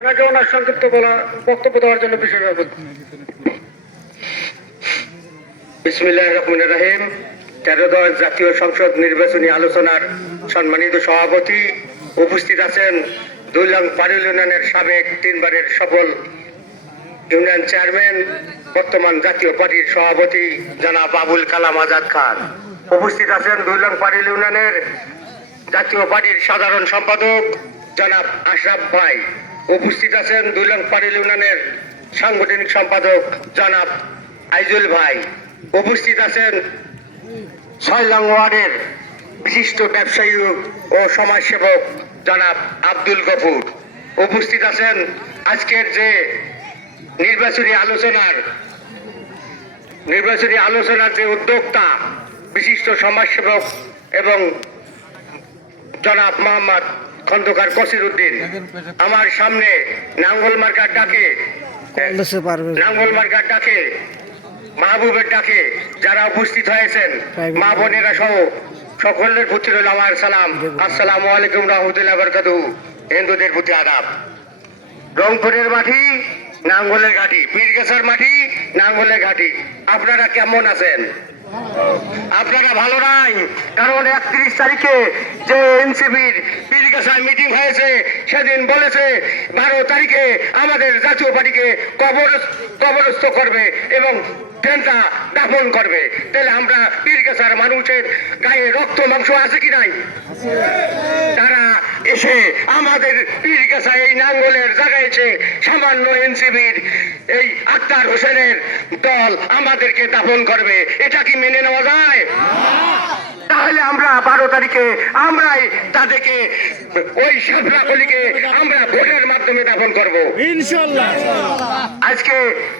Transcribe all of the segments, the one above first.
আপনাকে ওনার সংক্ষিপ্ত বক্তব্য দেওয়ার জন্য বিষয় বিসমিল্লাহির রহমানির রহিম। 13 জাতীয় সংসদ নির্বাচনী আলোচনার সম্মানিত সভাপতি, উপস্থিত আছেন 2 নং পারুল ইউনিয়নের সাবেক 3 বারের সফল ইউনিয়ন চেয়ারম্যান, বর্তমান জাতীয় পার্টির সভাপতি জনাব আবুল কালাম আজাদ খান। উপস্থিত আছেন 2 নং পারুল ইউনিয়নের জাতীয় পার্টির সাধারণ সম্পাদক জনাব আশরাফ ভাই। উপস্থিত আছেন 2 নং পারুল ইউনিয়নের সাংগঠনিক সম্পাদক জনাব আইজুল ভাই। উপস্থিত আছেন 6 নং ওয়ার্ডের বিশিষ্ট ব্যবসায়ী ও সমাজসেবক জনাব আব্দুল গফুর। উপস্থিত আছেন আজকের যে নির্বাচনী আলোচনার যে উদ্যোক্তা, বিশিষ্ট সমাজসেবক এবং জনাব মোহাম্মদ খন্দকার কসির উদ্দিন। আমার সামনে নাঙ্গল মার্কার ডাকে মাহবুবের ডাকে যারা উপস্থিত হয়েছেন, মা বোনেরা সহ সকলের প্রতি রইল আমার সালাম। আসসালামু আলাইকুম রহমতুল্লাহ বারাকাতুহু। হিন্দুদের প্রতি আদাব। রংপুরের মাটি, নাঙ্গলের ঘাটি, পীরগাছার মাটি, নাঙ্গলের ঘাটি। আপনারা কেমন আছেন? আপনারা ভালো নাই? কারণ 31 তারিখে যে এনসিপির পীরগাছায় মিটিং হয়েছে, সেদিন বলেছে 12 তারিখে আমাদের জাতীয় পার্টিকে কবরস্থ করবে এবং ট্রেনটা দাফন করবে। তাহলে আমরা পীরগাছার মানুষের গায়ে রক্ত মাংস আছে কি নাই? তারা এসে আমাদের পীরগাছায় এই নাঙ্গলের জায়গায় এসে সামান্য এনসিপির এই আক্তার হোসেনের দল আমাদেরকে দাফন করবে। এটা কি মেনে নেওয়া যায়? তাহলে আমরা 12 তারিখে আমরাই তাদেরকে, ওই শাপলা কলিকে আমরা ভোটের মাধ্যমে দাফন করব ইনশাআল্লাহ। আজকে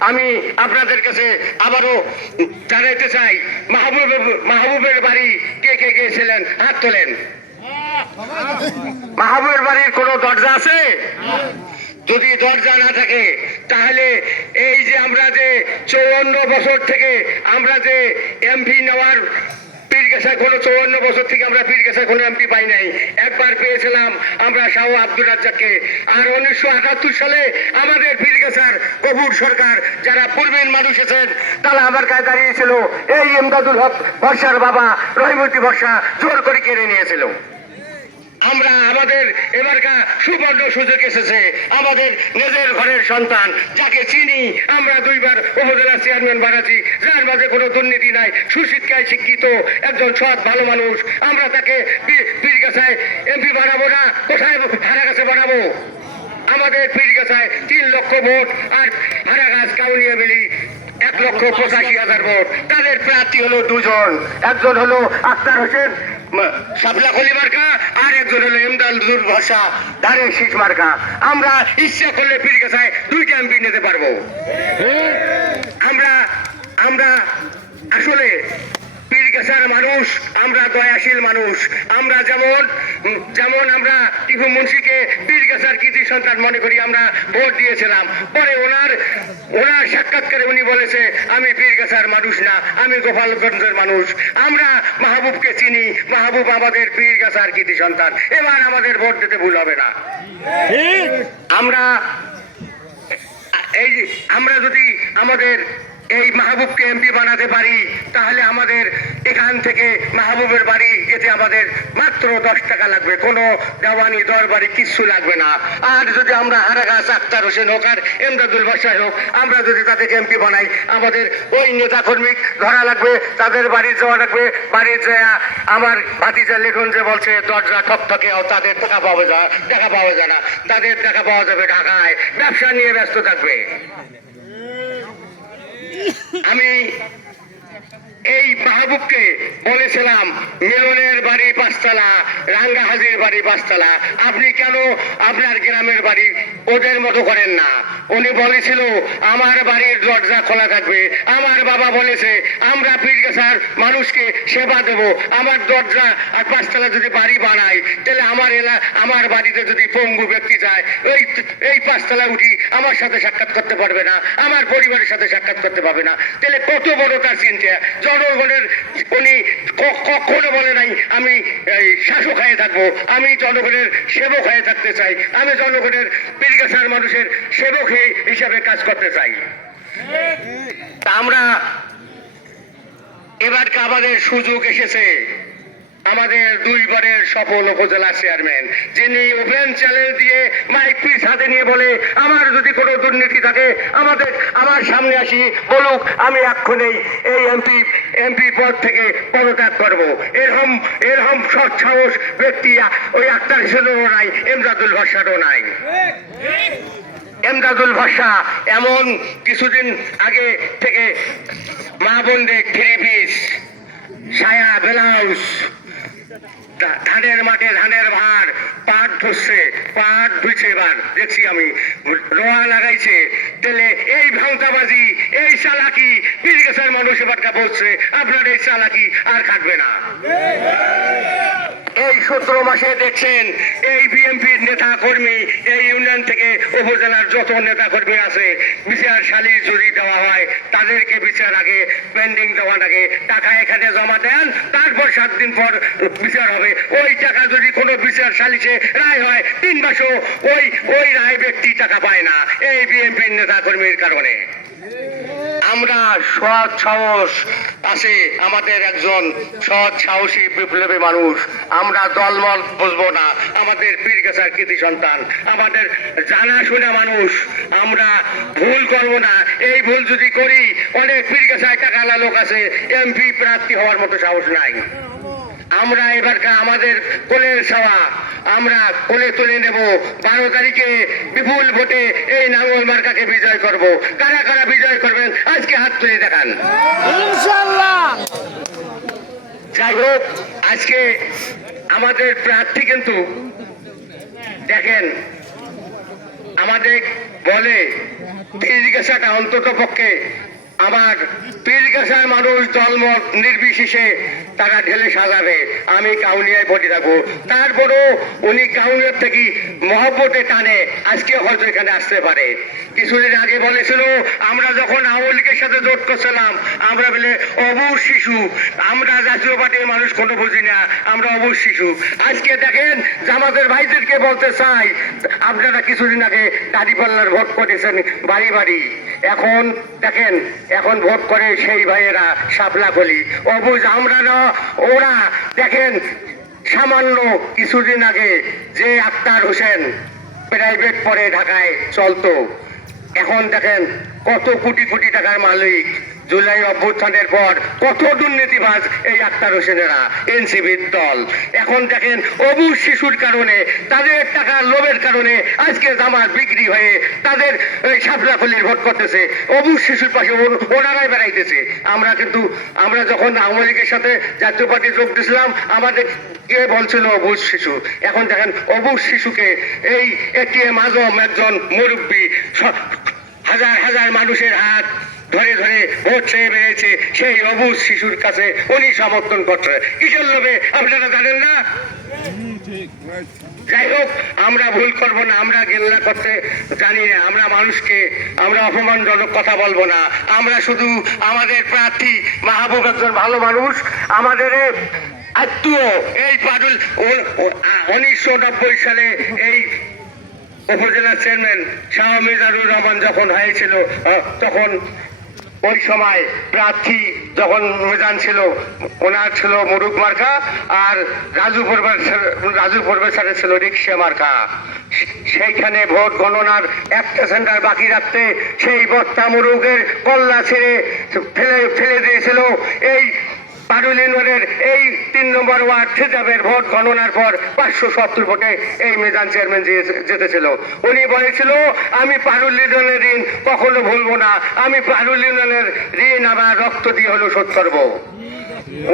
আমি আপনাদের কাছে আবারও জানাইতে চাই, মাহবুবের বাড়ি কে কে গিয়েছিলেন? হাত তোলেন। মাহবুবের বাড়ির কোনো দরজা আছে? যদি দরজা না থাকে তাহলে এই যে আমরা যে 54 বছর থেকে আমরা যে এমপি নেওয়ার, পীরগাছায় কোনো 54 বছর থেকে আমরা পীরগাছায় কোনো এমপি পাই নাই। একবার পেয়েছিলাম আমরা শাহ আব্দুর রাজ্জাককে। আর 1978 সালে আমাদের পীরগাছার গফুর সরকার, যারা পূর্বের মানুষ আছেন, তারা আমার কাছে দাঁড়িয়েছিল। এই ইমদাদুল হক বর্ষার বাবা রহিমতি বর্ষা জোর করে কেড়ে নিয়েছিল। আমরা আমাদের এবারকার সুবর্ণ সুযোগ এসেছে। আমাদের নিজের ঘরের সন্তান, যাকে চিনি, আমরা 2 বার উপজেলা চেয়ারম্যান বানাচ্ছি, যার মাঝে কোনো দুর্নীতি নাই, সুশিক্ষায় শিক্ষিত একজন সৎ ভালো মানুষ। আমরা তাকে পীরগাছায় এমপি বানাবো না, কোথায় হারাগাছে বানাবো? আমাদের পীরগাছায় 3 লক্ষ ভোট, আর হারাগাছ কাউনিয়া মিলি 1,85,000 ভোট। তাদের প্রার্থী হলো 2 জন। একজন হলো আক্তার হোসেন শাপলা কলি মার্কা, আর একজন হলো ইমদাদুল ভাষা ধারে শীষ মার্কা। আমরা ইচ্ছা করলে পীরগাছায় 2টা এমপি নিতে পারবো। আমরা আসলে পীরগাছার মানুষ, আমরা দয়াশীল মানুষ। আমরা যেমন আমরা টিপু মুন্সিকে পীরগাছার কৃতি সন্তান মনে করি, আমরা ভোট দিয়েছিলাম। পরে ওনার সাক্ষাৎকারে উনি বলেছে, আমি পীরগাছার মানুষ না, আমি গোপালগঞ্জের মানুষ। আমরা মাহবুবকে চিনি, মাহবুব আমাদের পীরগাছার কৃতি সন্তান। এবার আমাদের ভোট দিতে ভুল হবে না। আমরা যদি আমাদের এই মাহবুবকে এমপি বানাতে পারি, তাহলে আমাদের এখান থেকে মাহবুবের বাড়ি যেতে আমাদের মাত্র 10 টাকা লাগবে, কোনো দেওয়ানি দরবারি কিচ্ছু লাগবে না। আর যদি আমরা হারাগাছ আক্তার হোসেন হোক আর ইমদাদুল ভাষা হোক, আমরা যদি তাদেরকে এমপি বানাই, আমাদের ওই নেতা কর্মী ধরা লাগবে, তাদের বাড়ি যাওয়া লাগবে। বাড়ি যায় আমার ভাতিজা লিখন যে বলছে দরজা ঠকঠকে, তাদের টাকা পাওয়া যায় না, তাদের টাকা পাওয়া যাবে ঢাকায়, ব্যবসা নিয়ে ব্যস্ত থাকবে। আমি এই মাহবুবকে বলেছিলাম, মিলনের বাড়ি 5 তলা, রাঙ্গা হাজির বাড়ি 5 তলা, আপনি কেন আপনার গ্রামের বাড়ি ওদের মতো করেন না? উনি বলেছিল আমার বাড়ির দরজা খোলা থাকবে। আমার বাবা বলেছে আমরা পীরগাছার মানুষকে সেবা দেব। আমার দরজা আর 5 তলা যদি বাড়ি বানাই, তাহলে আমার বাড়িতে যদি পঙ্গু ব্যক্তি যায়, এই 5 তলা উঠি আমার সাথে সাক্ষাৎ করতে পারবে না, আমার পরিবারের সাথে সাক্ষাৎ করতে পারবে না, তাহলে কত বড় তার চিন্তা। জনগণের উনি কখনো বলে নাই আমি শাসক হয়ে থাকবো, আমি জনগণের সেবক হয়ে থাকতে চাই, আমি জনগণের পীরগাছার মানুষের সেবক হিসাবে কাজ করতে চাই। তা আমরা এবার আমাদের সুযোগ এসেছে, আমাদের দুইবারের সফল উপজেলা চেয়ারম্যান যিনি ওপেন চ্যালেঞ্জ দিয়ে মাইক পিস হাতে নিয়ে বলে আমার যদি কোনো দুর্নীতি থাকে আমার সামনে আসি বলুক, আমি এক্ষুনি এই এমপি পদ থেকে পদত্যাগ করব। এরকম সৎ সাহস ব্যক্তি ওই আক্তার হোসেনেরও নাই, এমদাদুল ভাষারও নাই। এমদাদুল ভাষা এমন কিছুদিন আগে থেকে মা বোনদের থ্রি পিস, সায়া, ব্লাউজ, ধানের মাঠে ধানের ভার, পাট ধুচ্ছে এবার দেখছি আমি, রোয়া লাগাইছে, তেলে এই ভাঙতাবাজি, এই চালাকি পীরগাছার মানুষ এবারটা বলছে আপনার এই চালাকি আর খাটবে না। এই 17 মাসে দেখছেন এই বিএনপির নেতা কর্মী, এই ইউনিয়ন থেকে উপজেলার যত নেতা কর্মী আছে, বিচার সালিশ যদি দেওয়া হয় তাদেরকে বিচার আগে পেন্ডিং দেওয়ার আগে টাকা এখানে জমা দেন, তারপর 7 দিন পর বিচার হবে। ওই টাকা যদি কোনো বিচার সালিশে রায় হয় 3 মাসও ওই রায় ব্যক্তি টাকা পায় না, এই বিএনপির নেতা কর্মীর কারণে। আমরা সৎ সাহস আছে, আমাদের একজন সৎ সাহসী বিপ্লবী মানুষ, আমরা দলমল বুঝবো না, আমাদের পীরগাছার কৃতি সন্তান, আমাদের জানাশোনা মানুষ, আমরা ভুল করব না। এই ভুল যদি করি, অনেক পীরগাছায় টাকালা লোক আছে, এমপি প্রার্থী হওয়ার মতো সাহস নাই। আমরা এবারকার আমাদের কোলের ছাওয়া আমরা কোলে তুলে নেব, 12 তারিখে বিপুল ভোটে এই নাঙ্গল মার্কাকে বিজয় করব। কারা কারা বিজয় করবেন আজকে হাত তুলে দেখান ইনশাআল্লাহ। যাই হোক, আজকে আমাদের প্রার্থী কিন্তু দেখেন আমাদের বলে পীরগাছাটা অন্তত পক্ষে আমার পীরগাছার মানুষ দলমত নির্বিশেষে তারা ঢেলে সাজাবে, আমি কাউনিয়ায় ভোটে থাকবো। তারপরও উনি কাউনিয়ার থেকে মহব্বতে টানে আজকে হয়তো এখানে আসতে পারে। কিছুদিন আগে বলেছিল আমরা যখন আওয়ামী লীগের সাথে জোট করছিলাম আমরা বলে অবুঝ শিশু, আমরা জাতীয় পার্টির মানুষ কোনো বুঝি না, আমরা অবুঝ শিশু। আজকে দেখেন জামাতের ভাইদেরকে বলতে চাই, আপনারা কিছুদিন আগে দাঁড়িপাল্লার ভোট করেছেন বাড়ি বাড়ি, এখন দেখেন এখন ভোট করে সেই ভাইয়েরা শাপলা কলি অবুঝ, আমরা না ওরা। দেখেন সামান্য কিছুদিন আগে যে আক্তার হোসেন প্রাইভেট পড়ে ঢাকায় চলতো, এখন দেখেন কত কোটি কোটি টাকার মালিক। জুলাই অভ্যুত্থানের পর কত দুর্নীতিবাজ এই আক্তার হোসেনেরা, এনসিপির দল। এখন দেখেন অবুঝ শিশুর কারণে, তাদের টাকার লোভের কারণে আজকে জামাত বিক্রি হয়ে তাদের শাপলাফলির ভোট করতেছে, অবুঝ শিশুর পাশে ওনারাই বেড়াইতেছে। আমরা যখন আওয়ামী লীগের সাথে জাতীয় পার্টি যোগ দিয়েছিলাম আমাদের কে বলছিল অবুঝ শিশু, এখন দেখেন অবুঝ শিশুকে এই এটিএম আজম একজন মুরব্বী হাজার হাজার মানুষের হাত ধরে ধরে ভোট চেয়ে বেড়েছে, সেই অবুঝ শিশুর কাছে উনি সমর্থন করছে কিসের লোভে আপনারা জানেন না। যাই হোক, আমরা ভুল করবো না, আমরা গেল্লা করতে জানি না, আমরা মানুষকে আমরা অপমানজনক কথা বলবো না। আমরা শুধু আমাদের প্রার্থী মাহবুব একজন ভালো মানুষ, আমাদের আত্মীয় এই পাডুল 1990 সালে এই উপজেলা চেয়ারম্যান শাহ মিজানুর রহমান যখন হয়েছিল তখন ওই সময় প্রার্থী যখন মিজান ছিল ওনার ছিল মুরুক মার্কা, আর রাজু প্রফেসরের ছিল রিক্সা মার্কা। সেইখানে ভোট গণনার একটা সেন্টার বাকি রাখতে সেই বস্তা মুরুগের কল্লা ছেড়ে ফেলে দিয়েছিল এই পারুল ইউনিয়নের এই 3 নম্বর ওয়ার্ড থেজাবের ভোট গণনার পর 570 ভোটে এই মিজান চেয়ারম্যান জিতেছিল। উনি বলেছিল আমি পারুল ইউনিয়নের ঋণ কখনো ভুলবো না, আমি পারুল ইউনিয়নের ঋণ আমার রক্ত দিয়ে হলো শোধ করবো।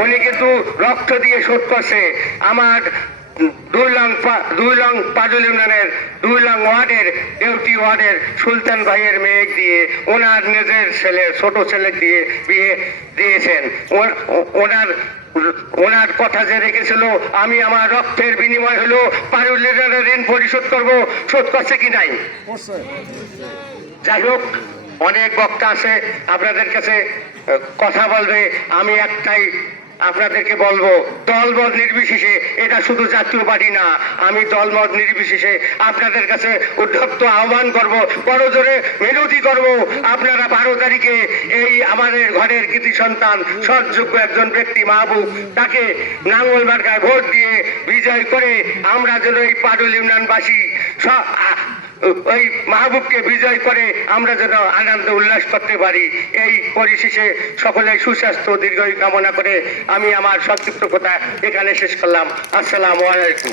উনি কিন্তু রক্ত দিয়ে শোধ করছে। আমার 2 লং পারুল ইউনিয়নের 2 লং ওয়ার্ডের দেউটি ওয়ার্ডের সুলতান ভাইয়ের মেয়ে দিয়ে ওনার নিজের ছেলে ছোট ছেলে দিয়ে বিয়ে দিয়েছেন। ওনার ওনার কথা যে রেখেছিল আমি আমার রক্তের বিনিময় হলো পারুলের ঋণ পরিশোধ করব, শোধ করছে কি নাই? যাই হোক, অনেক বক্তা আছে আপনাদের কাছে কথা বলবে, আমি একটাই আপনাদেরকে বলবো, দলমত নির্বিশেষে, এটা শুধু জাতীয় পার্টি না, আমি দলমত নির্বিশেষে আপনাদের কাছে উদ্ধত্ত আহ্বান করব, বড় জোরে মিনতি করব, আপনারা 12 তারিখে এই আমাদের ঘরের কৃতি সন্তান সৎযোগ্য একজন ব্যক্তি মাহবুব, তাকে নাঙ্গল মার্কায় ভোট দিয়ে বিজয় করে আমরা যেন এই পাডুল ইউনিয়নবাসী ওই মাহবুবকে বিজয় করে আমরা যেন আনন্দ উল্লাস করতে পারি। এই পরিশেষে সকলের সুস্বাস্থ্য দীর্ঘায়ু কামনা করে আমি আমার সংক্ষিপ্ত কথা এখানে শেষ করলাম। আসসালামু আলাইকুম।